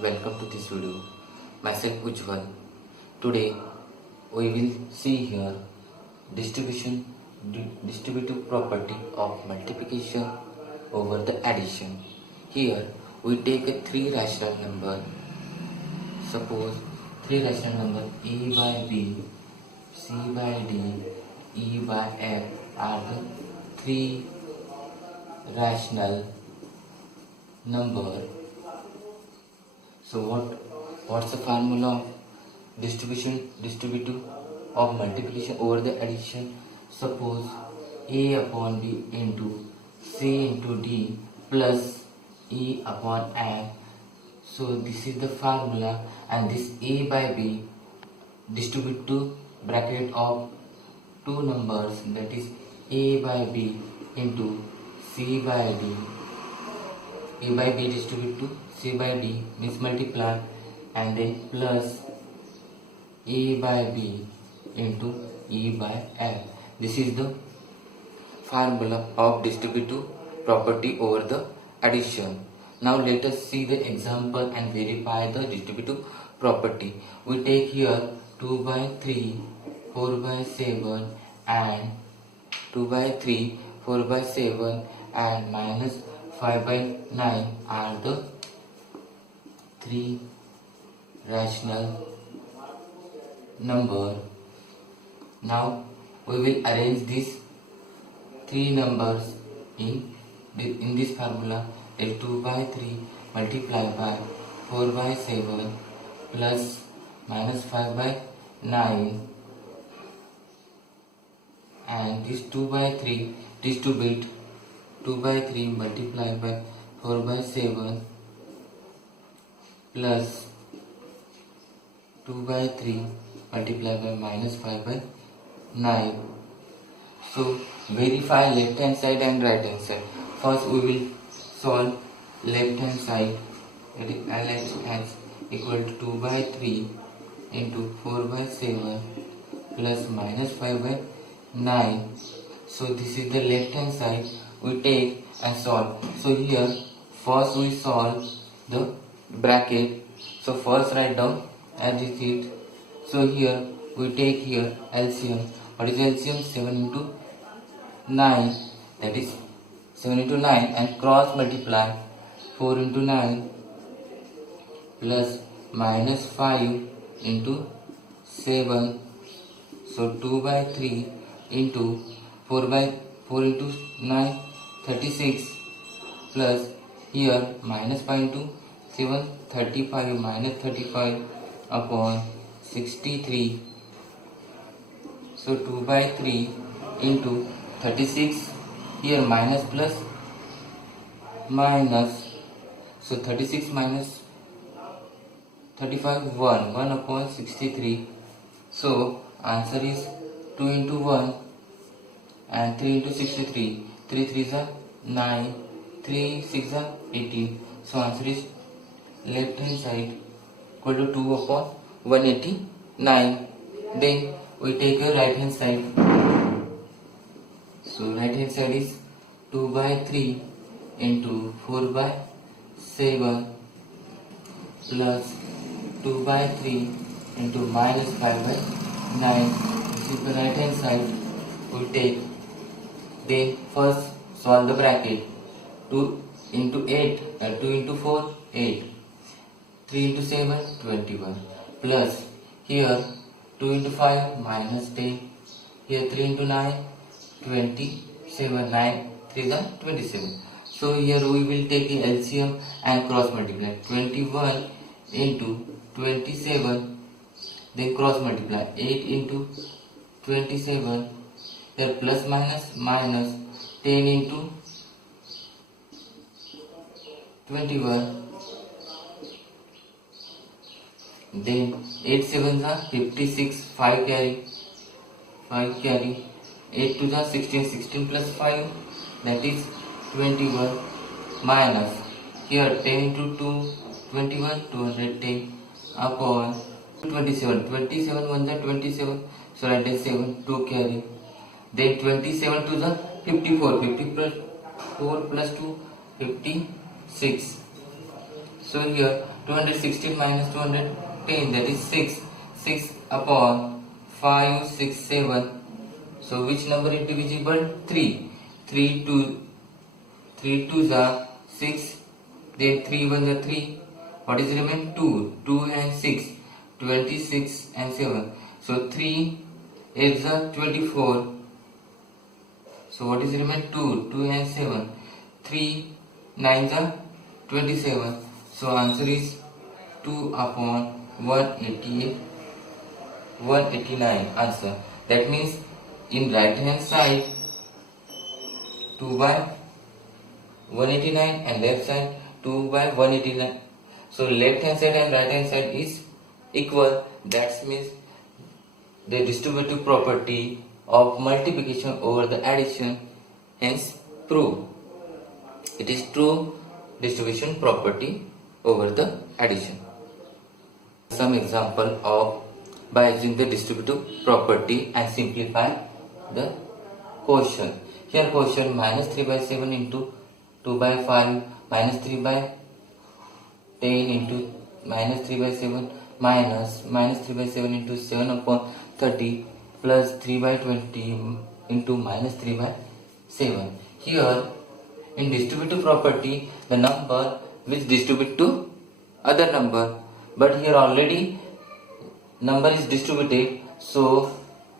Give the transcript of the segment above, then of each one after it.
welcome to this video. Myself Ujjwal. Today we will see here distributive property of multiplication over the addition. Here we take a three rational number. Suppose three rational number a by b, c by d, e by f are the three rational number. So what's the formula of distributive of multiplication over the addition? Suppose a upon b into c into d plus e upon f. So this is the formula, and this a by b distribute to bracket of two numbers, that is a by b into c by d. A by b distribute to c by d means multiply, and then plus a by b into e by f. This is the formula of distributive property over the addition. Now let us see the example and verify the distributive property. We take here 2 by 3, 4 by 7 and 2 by 3, 4 by 7 and minus 5 by 9 are the three rational number. Now we will arrange these three numbers in this formula. Is 2 by 3 multiplied by 4 by 7 plus minus 5 by 9, and this 2 by 3 distribute 2 by 3 multiplied by 4 by 7 plus 2 by 3 multiplied by minus 5 by 9. So verify left hand side and right hand side. First we will solve left hand side. That is LHS equal to 2 by 3 into 4 by 7 plus minus 5 by 9. So this is the left hand side. We take and solve. So here first we solve the bracket. So first write down as it is. So here we take here LCM. What is LCM? 7 into 9, that is 7 into 9, and cross multiply 4 into 9 plus minus 5 into 7. So 2 by 3 into 4 into 9, 36 plus here minus 5 into 7, 35 minus 35 upon 63. So 2 by 3 into 36, here minus plus minus, so 36 minus 35 1 upon 63. So answer is 2 into 1 and 3 into 63. 3 3s are 9, 3 6 are 18. So answer is left hand side equal to 2 upon 189. Then we take a right hand side. So right hand side is 2 by 3 into 4 by 7 plus 2 by 3 into minus 5 by 9. This is the right hand side. We take. Then first solve the bracket. 2 into 8, 2 into 4, 8. 3 into 7, 21. Plus here 2 into 5 minus 10. Here 3 into 9, 27. 9 3 are 27. So here we will take the LCM and cross multiply. 21 into 27, then cross multiply 8 into 27. Here plus minus 10 into 21. Then 8 7s are 56, 5 carry, 8 2s are 16, 16 plus 5, that is 21, minus here 10 into 2, 21, 210 upon 27, 27 1s are 27, so write as 7, 2 carry. Then 27 2s are 54, 50 plus 4 plus 2, 56. So here 216 minus 210, that is 6. 6 upon 5, 6, 7. So which number is divisible? 3. 3 2s are 6. Then 3 1s are 3. What is remain? 2. 2 and 6. 26 and 7. So 3 8s are 24. So what is remain? 2. 2 and 7. 3 9s are 27. So answer is 2 upon 188, 189 answer. That means in right hand side 2 by 189 and left side 2 by 189. So left hand side and right hand side is equal. That means the distributive property of multiplication over the addition, hence prove it is true distribution property over the addition. Some example of by using the distributive property and simplify the quotient. Here quotient minus 3 by 7 into 2 by 5 minus 3 by 10 into minus 3 by 7 minus 3 by 7 into 7 upon 30 plus 3 by 20 into minus 3 by 7. Here in distributive property the number which distribute to other number, but here already number is distributed, so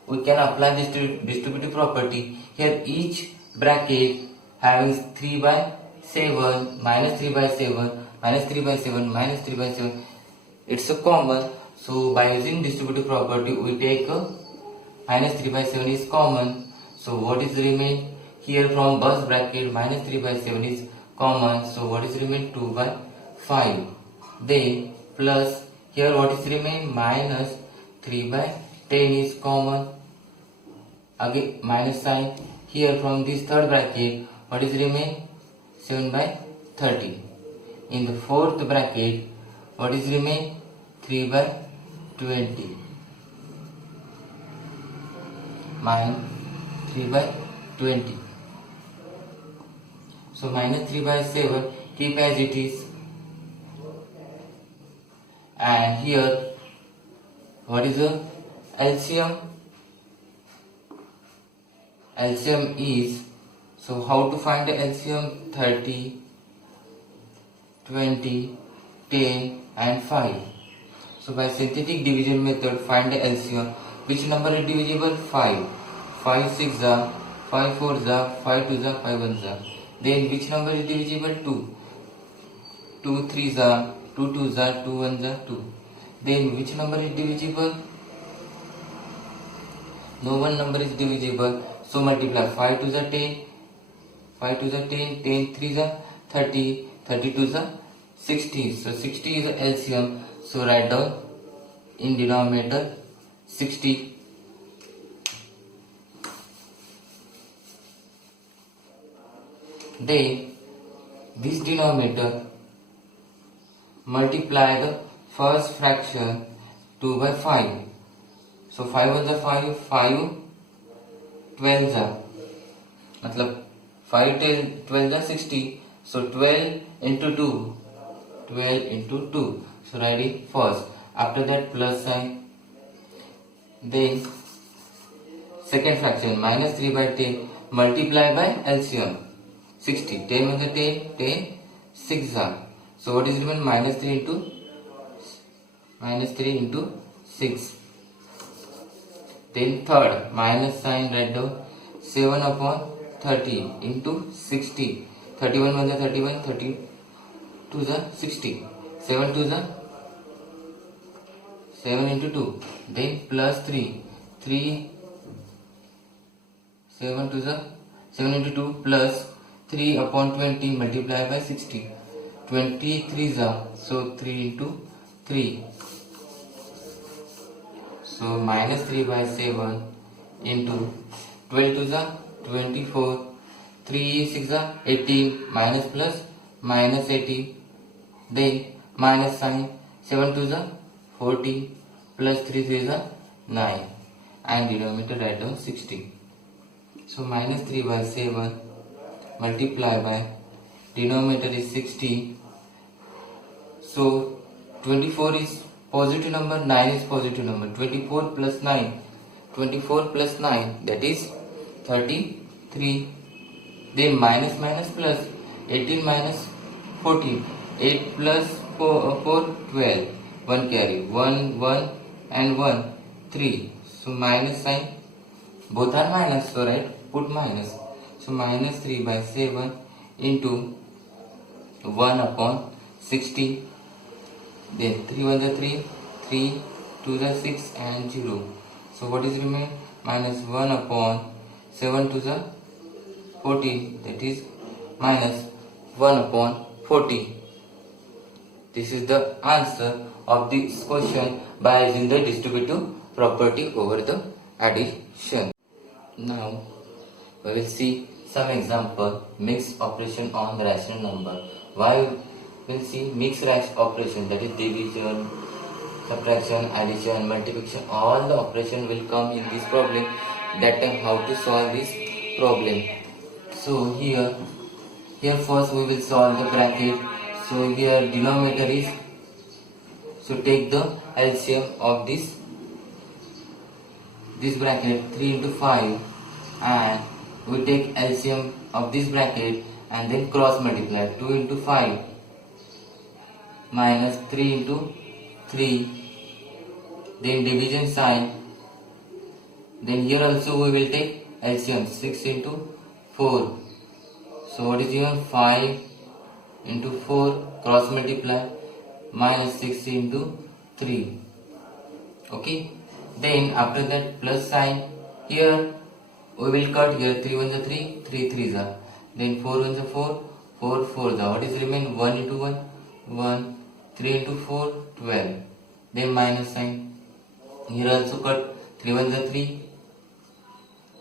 we can apply this distributive property. Here each bracket having 3 by 7 minus 3 by 7 minus 3 by 7 minus 3 by 7, it's a common. So by using distributive property we take minus 3 by 7 is common. So what is remain? Here from first bracket minus 3 by 7 is common. So what is remain? 2 by 5. Then plus here what is remain? Minus 3 by 10 is common. Again minus sign. Here from this third bracket what is remain? 7 by 30. In the fourth bracket what is remain? 3 by 20 minus 3 by 20. So minus 3 by 7 keep as it is, and here what is the LCM? LCM is, so how to find the LCM? 30, 20, 10 and 5. So by synthetic division method find the LCM. Which number is divisible? 5. 5 6 are, 5 4 are, 5 2 are, 5 1 are. Then which number is divisible? 2. 2 3 are, 2 2 are, 2 1 are, 2. Then which number is divisible? No one number is divisible. So multiply 5 2 are 10, 5 2 are 10, 10 3 are 30, 32 are 60. So 60 is the LCM. So write down in denominator 60. Then this denominator multiply the first fraction 2 by 5. So 5 1 is 5, 5 12 are, मतलब 5 12 are 60. So 12 into 2, 12 into 2. So write it first. After that plus sign. Then second fraction minus 3 by 10 multiply by LCM 60. 10 1 is 10, 10 6 are. So what is remain? Minus 3 into 6. Then third minus sign write down 7 upon 30 into 60. 31 1 is 31, 32 is 60. 7 2 is 7 into 2. Then plus 3. 3 7 2 is 7 into 2 plus 3 upon 20 multiplied by 60. 23 is so 3 into 3. So minus 3 by 7 into 12 to the 24. 3 6 is 18 minus plus minus 18. Then minus sign 7 to the 40 plus 3 3 is 9 and denominator write down 60. So minus 3 by 7 multiply by denominator is 60. So 24 is positive number, 9 is positive number. 24 plus 9, 24 plus 9, that is 33. Then minus minus plus, 18 minus 14, 8 plus 4 12, 1 carry, 1 1 and 1 3. So minus sign, both are minus, so right, put minus. So minus 3 by 7 into 1 upon 60. Then 3 1 the 3, 3 2 the 6 and 0. So what is remain? Minus 1 upon 7 to the 14, that is minus 1 upon 40. This is the answer of this question by using the distributive property over the addition. Now we will see some example mixed operation on rational number. Why we will see mixed operation, that is division, subtraction, addition, multiplication. All the operation will come in this problem. That time how to solve this problem. So here first we will solve the bracket. So here denominator is, so take the LCM of this bracket, 3 into 5, and we take LCM of this bracket and then cross multiply. 2 into 5 minus 3 into 3, then division sign. Then here also we will take LCM, 6 into 4. So what is here? 5 into 4, cross multiply, minus 6 into 3. Okay. Then after that plus sign, here we will cut here, 3 1 the 3, 3 3 the. Then 4 1 the 4, 4 4 the. What is remain? 1 into 1, 1, 3 into 4, 12. Then minus sign. Here also cut, 3 1 the 3,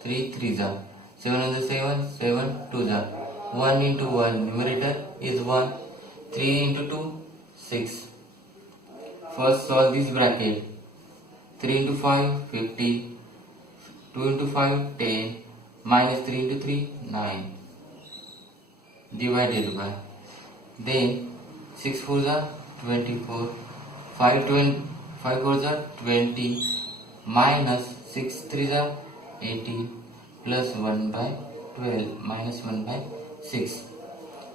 3 3 the. 7 1 the 7, 7 2 the. 1 into 1, numerator is 1, 3 into 2, 6. First solve this bracket. 3 into 5, 50, 2 into 5, 10, minus 3 into 3, 9, divided by, then 6 4 is 24, 5 4 is 20, minus 6 3 is 18, plus 1 by 12, minus 1 by 6.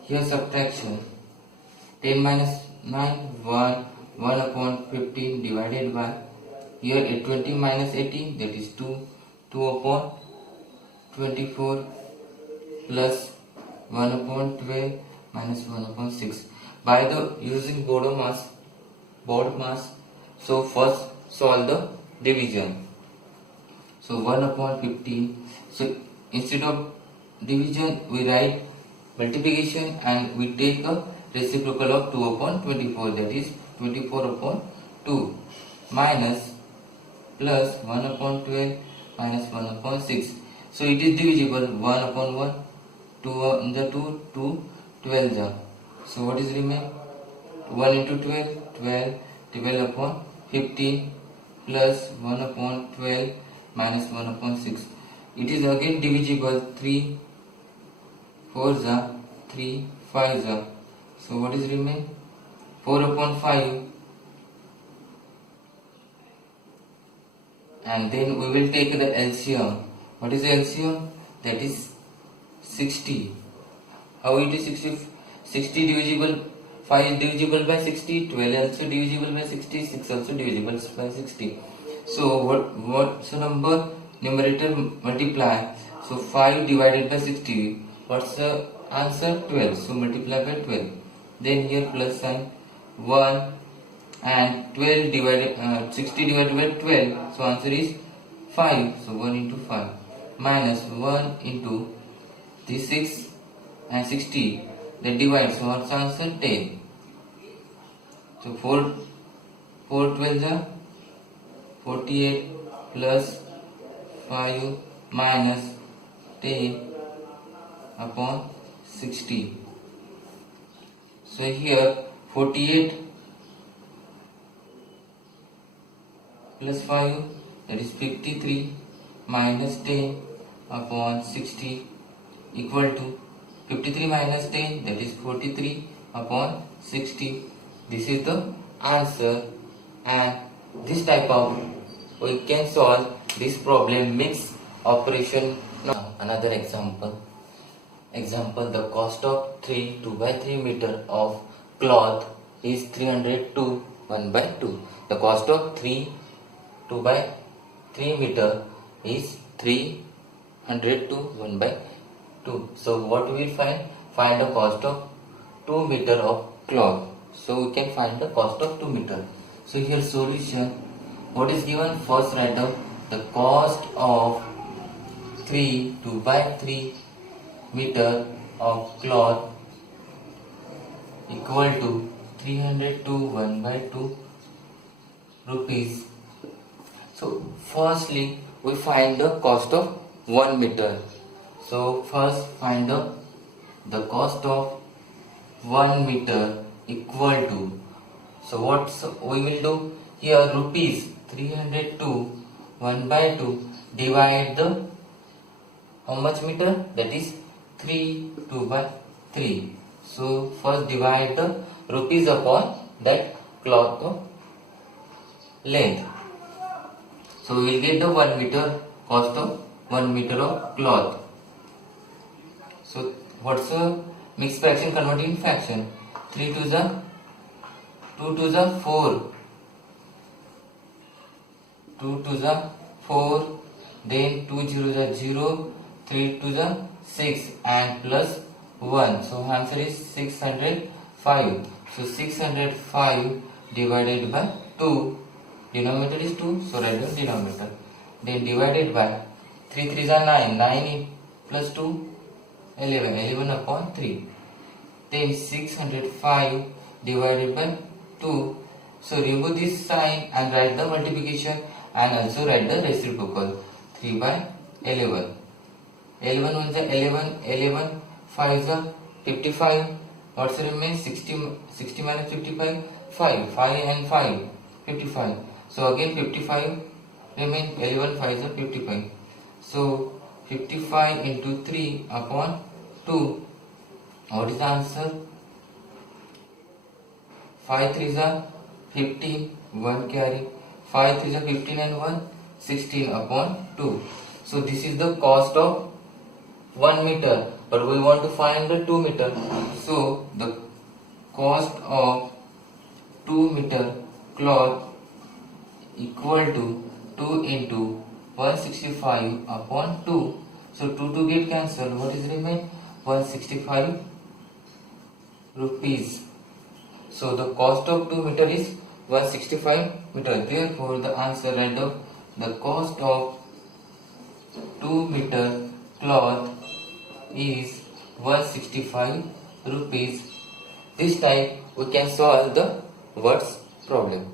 Here subtraction, 10 minus 9, 1, 1 upon 15 divided by, here 20 minus 18, that is 2, 2 upon 24, plus 1 upon 12 minus 1 upon 6. By the using board mass, so first solve the division. So 1 upon 15, so instead of division we write multiplication and we take a reciprocal of 2 upon 24, that is 24 upon 2, minus plus 1 upon 12 minus 1 upon 6. So it is divisible, 1 upon 1, 2 in the 2, 2, 12 the. So what is remain? 1 into 12, 12, 12 upon 15, plus 1 upon 12 minus 1 upon 6. It is again divisible, 3 4 the, 3 5 the. So what is remain? 4 upon 5, and then we will take the LCM. What is the LCM? That is 60. How it is 60? 60 divisible, 5 is divisible by 60, 12 also divisible by 60, 6 also divisible by 60. So what so numerator multiply. So 5 divided by 60. What's the answer? 12. So multiply by 12. Then here plus sign, 1 and 12 divided 60 divided by 12. So answer is 5. So 1 into 5 minus 1 into this 6 and 60. That divides. So what's the answer? 10. So 4 12 are 48 plus 5 minus 10 upon 60. So here 48 plus 5, that is 53, minus 10 upon 60 equal to 53 minus 10, that is 43 upon 60. This is the answer, and this type of we can solve this problem mix operation. Now another example. The cost of 3 2 by 3 meter of cloth is 300 to 1 by 2. The cost of 3 2 by 3 meter is 300 to 1 by 2. So what we will find? Find the cost of 2 meter of cloth. So we can find the cost of 2 meter. So here solution, what is given? First write down the cost of 3 2 by 3 meter of cloth equal to 300 to 1 by 2 rupees. So firstly we find the cost of 1 meter. So first find the cost of 1 meter equal to, so what we will do here, rupees 300 to 1 by 2 divide the how much meter, that is 3 2 by 3. So first divide the rupees upon that cloth length. So we will get the 1 meter cost of 1 meter of cloth. So what's the mixed fraction converted in fraction? 3 to the 2 to the 4, 2 to the 4, then 2 0 the 0, 3 to the 6 and plus 1. So answer is 605. So 605 divided by 2, denominator is 2, so write down denominator. Then divided by 3 3 is 9, 9 plus 2 11, 11 upon 3. Then 605 divided by 2. So remove this sign and write the multiplication and also write the reciprocal. 3 by 11. 11 1 is 11, 11 5 is 55. What's the remain? 60 minus 55? 5. 5 and 5. 55. So again 55 remain, 11 5 is 55. So 55 into 3 upon 2. What is the answer? 5 3 is 15, 1 carry. 5 3 is 15 and 1, 16 upon 2. So this is the cost of 1 meter, but we want to find the 2 meter. So the cost of 2 meter cloth equal to 2 into 165 upon 2. So 2 to get cancelled. What is remain? 165 rupees. So the cost of 2 meter is 165 meter. Therefore the answer right of the cost of 2 meter cloth is 165 rupees. This time we can solve the words problem.